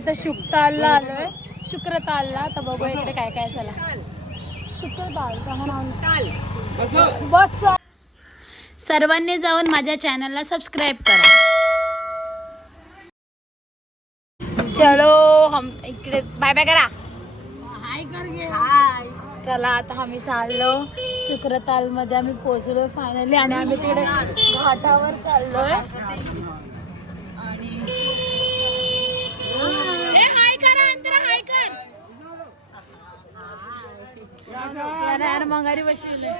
आता शुकतालला आलोय, शुक्रतालला. तर बघूया इकडे काय काय. चला शुक्रताल बस. सर्वांनी जाऊन माझ्या चॅनलला सबस्क्राईब करा. चलो हम इकडे बाय बाय करा. हाय कर गे. हाय. चला आता आम्ही चाललो शुक्रताल मध्ये. आम्ही पोहोचलो फायनली आणि आम्ही तिकडे घाटावर चाललोय. हाय करा अंतरा, हाय कर. यार मंगारी बसलेले.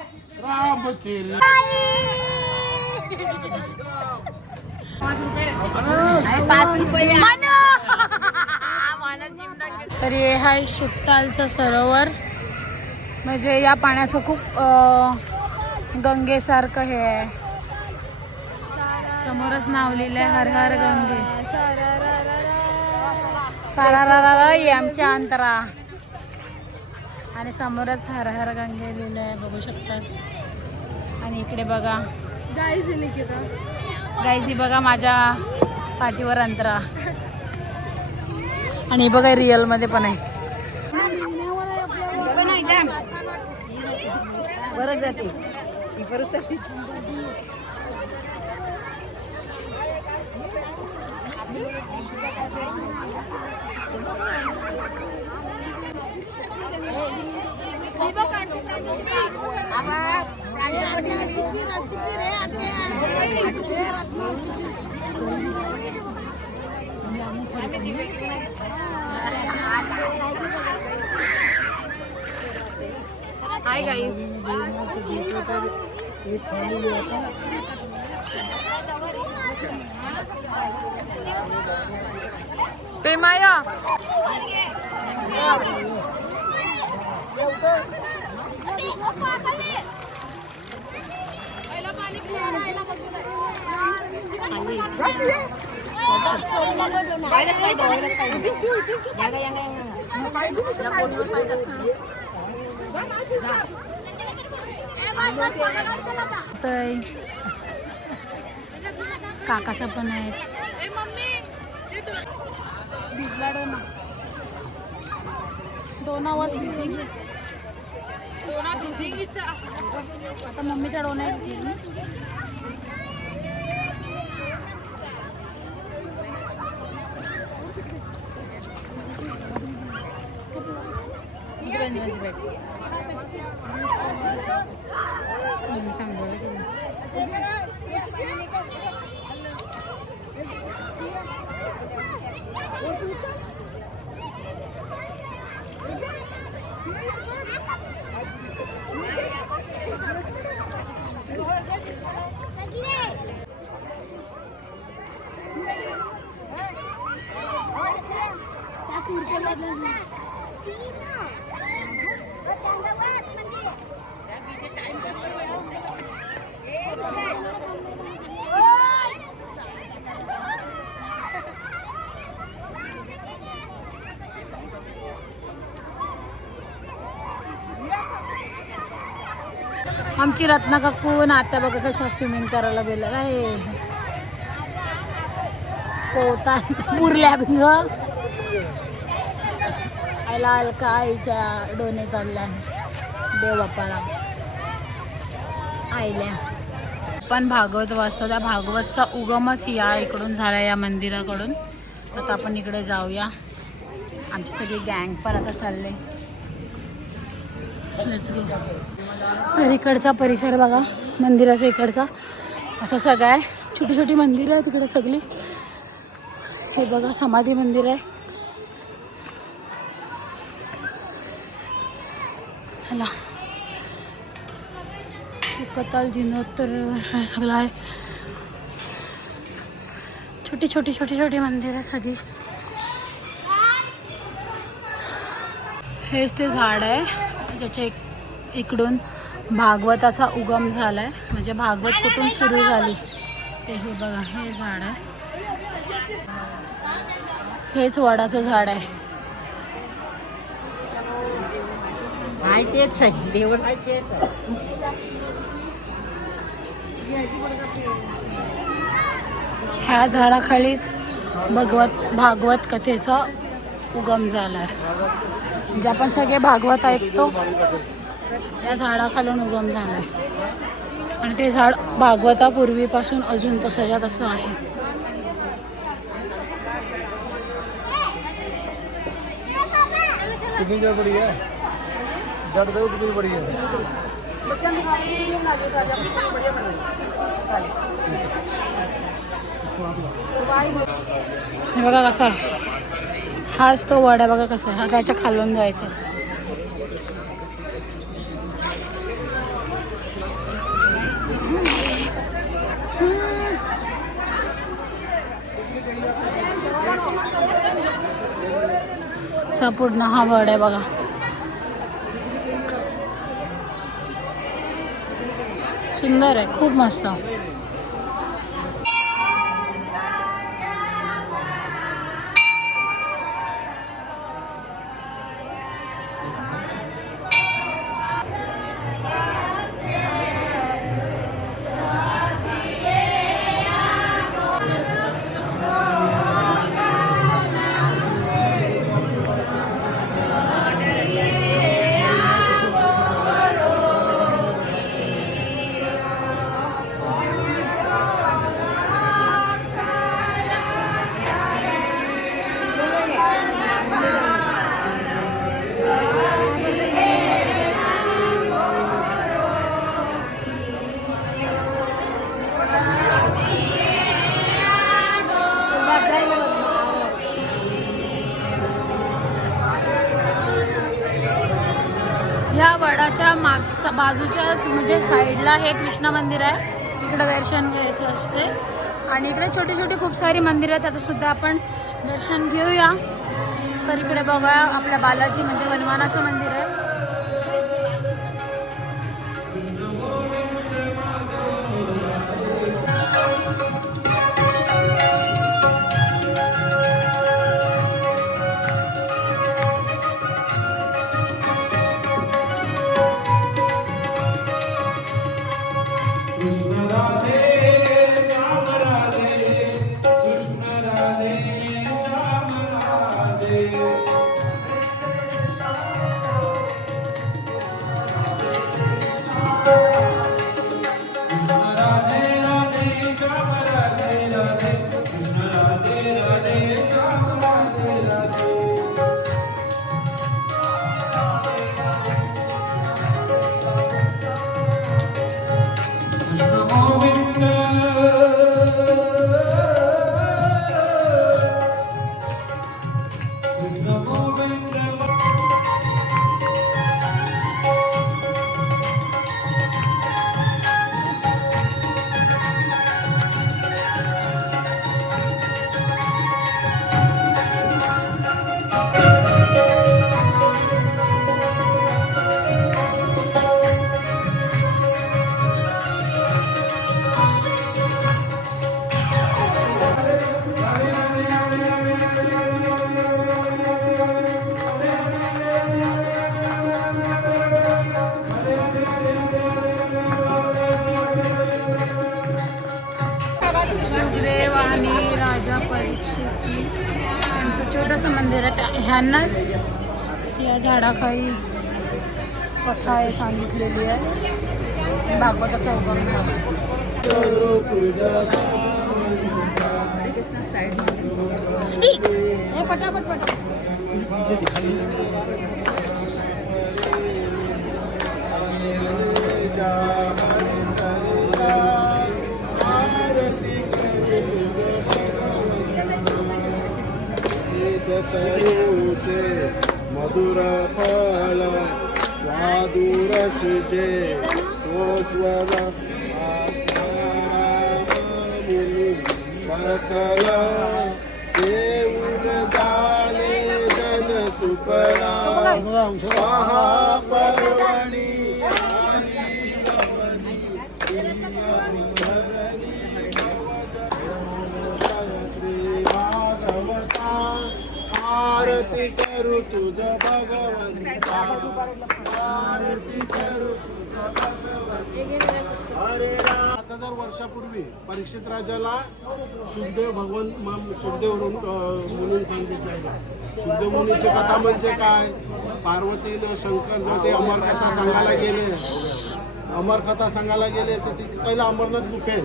तर हे आहे शुकतालचं सरोवर. म्हणजे या पाण्याचं खूप गंगेसारखं हे आहे. समोरच नाव लिहिलंय हर हर गंगे. सारा ये आमच्या अंतरा. आणि समोरच हर हर गंगे लिहिलं आहे, बघू शकतात. आणि इकडे बघा गाईजी बघा माझ्या पाठीवर अंतरा. आणि बघा रिअल मध्ये पण आहे. बरं जाते हाय गाइस. पे माया काकाचा पण आहे. भिजला डोनावर भिजिंग. आता मम्मीच्या डोण्याच घेईन. आमची रत्ना काकू आता बघा कशा स्विमिंग करायला गेलेला आहे. पोता पुरल्या भिंग आईला अलका आईच्या डोने चालल्या देव बाप्पाला आईल्या. पण भागवत वाचतो, त्या भागवतचा उगमच या इकडून झाला, या मंदिराकडून. आता आपण इकडे जाऊया. आमची सगळी गँग पण आता चालले. Let's go. तर इकडचा परिसर बघा, मंदिराच्या इकडचा असं सगळं आहे. छोटी छोटी मंदिरं आहे तिकडे सगळी. हे बघा समाधी मंदिर आहे. ह्याला शुकताल जीर्णोत्तर सगळं आहे. छोटी छोटी छोटी छोटी मंदिर आहे सगळी. हेच ते झाड आहे ज्याच्या इकडून भागवताचा उगम झालाय. म्हणजे भागवत कुठून सुरू झाली ते हे बघा, हे झाड आहे. हेच वडाचं झाड आहे. तेच आहे देवर. तेच आहे. ह्या झाडाखालीच भागवत कथेचा उगम झालाय. म्हणजे आपण सगळे भागवत ऐकतो या झाडाखालून उगम झालाय. आणि ते झाड भागवतापूर्वीपासून अजून तसंच्या तसं आहे. कितनी जड़ बड़ी है? जड़ देखो कितनी बड़ी है. हे बघा कसा आहे. हाच तो वड आहे बघा कसा आहे. हा त्याच्या खालून जायचा. पूर्ण हा वड आहे बघा. सुंदर आहे, खूप मस्त. या वडाच्या मागच्या बाजूच्याच म्हणजे साईडला हे कृष्ण मंदिर आहे. इकडे दर्शन घ्यायचं असते. आणि इकडे छोटी छोटी खूप सारी मंदिरं आहेत. त्याचं सुद्धा आपण दर्शन घेऊया. तर इकडे बघा आपल्या बालाजी म्हणजे हनुमानाचं मंदिर आहे. सुखदेव आणि राजा परीक्षितची त्यांचं छोटंसं मंदिर आहे. त्या ह्यांनाच या झाडाखाली कथा आहे सांगितलेली आहे. भागवताचा उगम झाला. पटापट पटापट. मधुर फल स्वादुर सुचे सोज्वल सकल सेवुर जाले जन सुपला महापर्वणी आरती करू तुझ भगवंता आरती करू तुझ भगवंता 5000 वर्षापूर्वी परीक्षित राजाला शुद्धदेव भगवान शुद्धदेव म्हणून सांगितलं. शुद्धदेव मुनीची कथा म्हणजे काय? पार्वतीनं शंकर जेव्हा ते अमरकथा सांगायला गेले तर ती पहिला अमरनाथ गुफेत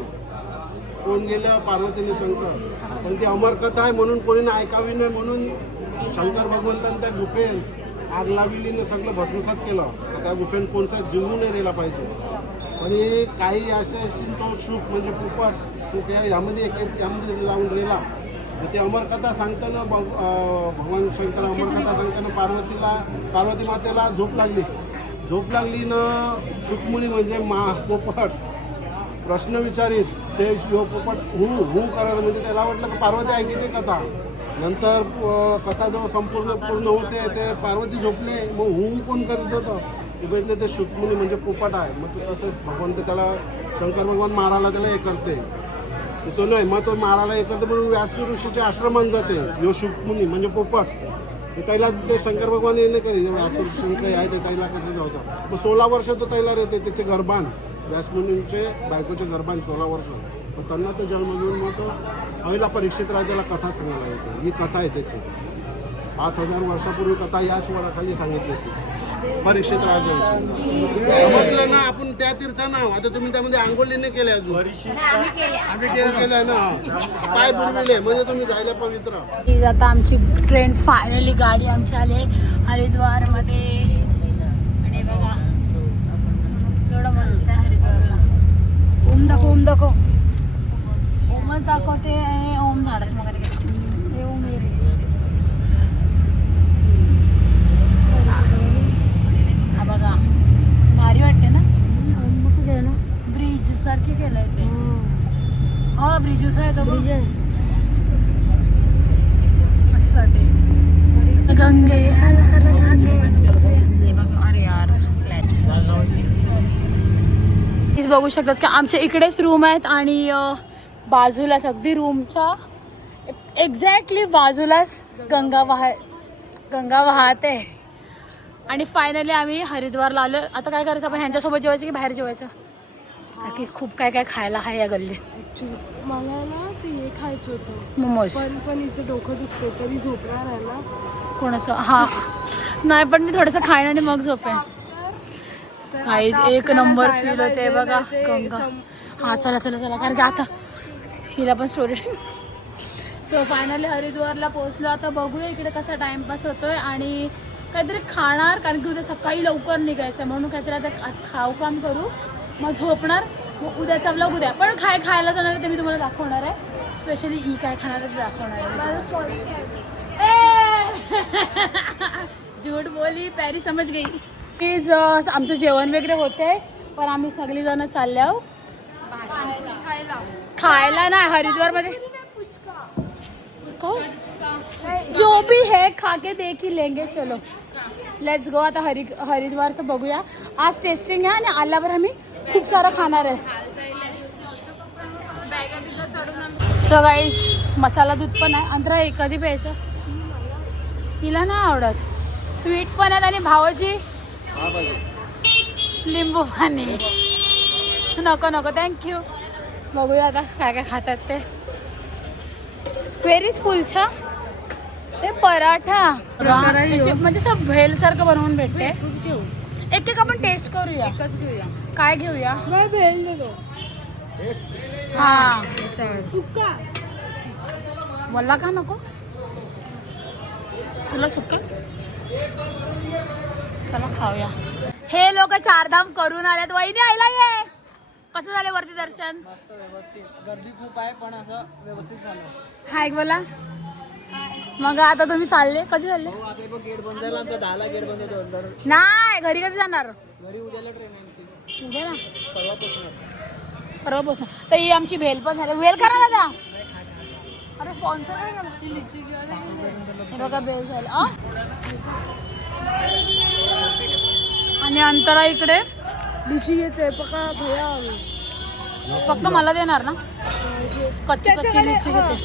कोण गेलं? पार्वतीने शंकर. पण ती अमरकथा आहे म्हणून कोणी ऐकावी नाही म्हणून शंकर भगवंतांनी त्या गुफेत आग लावलीनं सगळं भस्मसात केलं. तर त्या गुफेत कोणता जीवू नाही राहिला पाहिजे. आणि काही असे तो शुक म्हणजे पोपट तो त्या यामध्ये जाऊन राहिला. ते अमरकथा सांगताना भगवान शंकर अमरकथा सांगताना पार्वती मातेला झोप लागली ना. शुकमुनी म्हणजे पोपट प्रश्न विचारित ते पोपट हू करायला म्हणजे त्याला वाटलं की पार्वती ऐकते कथा. नंतर कथा जेव्हा पूर्ण होते ते पार्वती झोपले. मग हू कोण करीत होतं ते बघितलं ते शुकमुनी म्हणजे पोपट आहे. मग तो तसंच भगवान त्याला शंकर भगवान मारायला त्याला हे करते तो नाही. मग तो मारायला हे करते म्हणून व्यास ऋषीचे आश्रमान जाते. यो शुकमुनी म्हणजे पोपट त्याला ते शंकर भगवान हे नाही करी व्यास ऋषींचं आहे ते त्याला कसं जायचं. मग 16 वर्ष तो तैला राहते त्याचे गर्भान व्यासमुनींचे बायकोचे गर्भान 16 वर्ष. मग त्यांना तो जन्म घेऊन मग तो पहिला परीक्षित राजाला कथा सांगायला येते. ही कथा आहे त्याची 5000 वर्षापूर्वी कथा या शिवाराखाली सांगितली होती परीक्षित राजांची. समजलं ना? आपण त्या तीर्थांना आता तुम्ही त्यामध्ये आंघोळी नाही केल्या अजून. आम्ही केलंय ना. पाय बुरविले म्हणजे तुम्ही जायला पवित्र. आता आमची ट्रेन फायनली गाडी आमची आली हरिद्वार मध्ये. आणि बघा एवढं मस्त आहे हरिद्वारला. ओम दाखव ओमच दाखवते. ओम झाडाचं मग हा बघा भारी वाटते ना. ब्रिज सारखे केलंय ते. हो ब्रिज आहे तो मस्त वाटते. गंगे हर हर घाटे बघा. अरे यार प्लीज बघू शकतात की आमच्या इकडेच रूम आहेत आणि बाजूलाच अगदी रूमच्या एक्झॅक्टली बाजूलाच गंगा वाहते. आणि फायनली आम्ही हरिद्वारला आलो. आता काय करायचं आपण ह्यांच्यासोबत जेवायचं की बाहेर जेवायचं? की खूप काय खायला आहे या गल्लीत. मला ना ते हे खायचं होतं मोमोज. पण हिचं डोकं दुखते तरी झोपणार आहे ना. कोणाचं? हा नाही पण मी थोडंसं खाईन आणि मग झोपेन. काहीच एक नंबर फील होते बघा गंगा. हा चला कारण की आता हिला पण स्टोरी. सो फायनली हरिद्वारला पोहोचलो. आता बघूया इकडे कसा टाइमपास होतोय आणि काहीतरी खाणार कारण की उद्या सकाळी लवकर निघायचं म्हणून काहीतरी आता आज खाऊ काम करू मग झोपणार. मग उद्याचा ब्लॉग उद्या पण खायला जाणार आहे ते मी तुम्हाला दाखवणार आहे. स्पेशली ही काय खाणार आहे ते दाखवणार आहे. झूठ बोली पॅरी समज गई. की आमचं जेवण वगैरे होते पण आम्ही सगळी जण चालले आहो खायला ना हरिद्वार मध्ये. जो भी है खा के देख ही लेंगे. चलो लेट्स गो. आता हरिद्वारचं बघूया. आज टेस्टिंग आहे आणि आल्यावर आम्ही खूप सारं खाणार आहे. सो गाईस मसाला दूध पण आहे. अंतरा हे कधी प्यायचं? हिला नाही आवडत. स्वीट पण आहेत आणि भावाची लिंबू पाणी नको थँक्यू. बघूया आता काय खातात ते. व्हेरीच कुलछा हे पराठा म्हणजे सब भेल सारखं बनवून भेटते. एक आपण टेस्ट करूया. काय घेऊया? भेल देतो. हा सुक्का मला का नको तुला सुक्का? चला खाऊया. हे लोक 4 धाम करून आल्यात. वहिनी आयला ये. कसं झालं वरती दर्शन? मस्त व्यवस्थित. गर्दी खूप आहे पण असं व्यवस्थित झालं. हाय बोला. मग आता तुम्ही चालले कधी चालले? आता गेट बंद झाला आमचा 10ला गेट बंद होतो. नाही घरी कधी जाणार? घरी उद्याला ट्रेन आहे आमची. उद्या ना परवा पोचणार. तर ही आमची भेल पण झाली. भेल करा दादा. अरे स्पॉन्सर काय झालं? हे बघा भेल झालं. आणि अंतरा इकडे लिची येते पका भैया. फक्त मला देणार ना? कच्ची लिची घेते.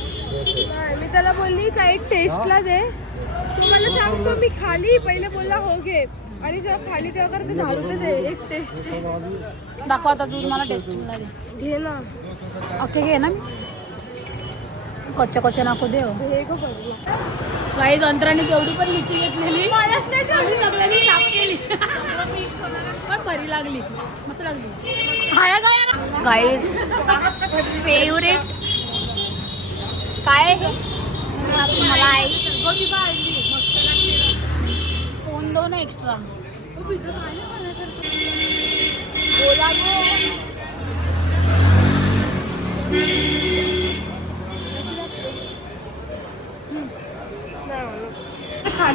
मी त्याला बोलली का एक टेस्टला दे. तो मला सांगतो मी खाली पहिले बोलला हो घे आणि जेव्हा खाली तेव्हा करते 10 रुपये दे एक टेस्ट दाखव आता तू मला टेस्टिंगला दे. घे ना. ओके घे ना. कच्च्या कच्च्या नको दे हो. हे का बघू. काही जंत्राने केवढी पण लिची घेतलेली आम्ही सगळ्यांनी साफ केली. पण बरी लागली, मस्त लागली. खाया काय गाईज फेवरेट काय मला आहे स्पून दो ना एक्स्ट्रा.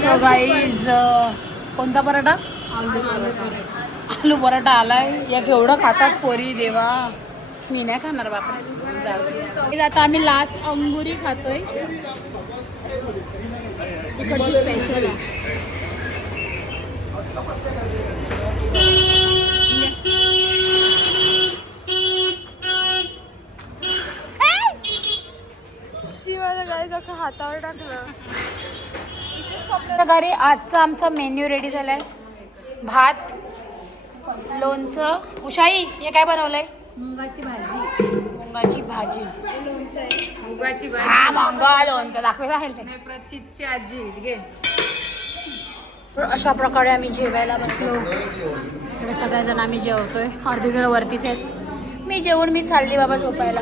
सो गाईज कोणता पराठा? आलू पराठा आलाय. या केवढं खातात पोरी देवा. मी नाही खाणार बापरे. जाऊ दे. आता आम्ही लास्ट अंगुरी खातोय. इकडची स्पेशल आहे. शिवाला गाईज अख्खा हातावर टाकलं. घरी आजचा आमचा मेन्यू रेडी झालाय. भात, लोणचं. उषाई हे काय बनवलंय? मुंगाची भाजी. मुंगाची भाजी. मुगाची हा मुंगा लोणचं दाखवायचं आहे. भाजी प्रचितची आजी घे. अशा प्रकारे आम्ही जेवायला बसलो. इकडे सगळेजण आम्ही जेवतोय. अर्धे जण वरतीच आहेत. मी जेवून मी चालली बाबा झोपायला.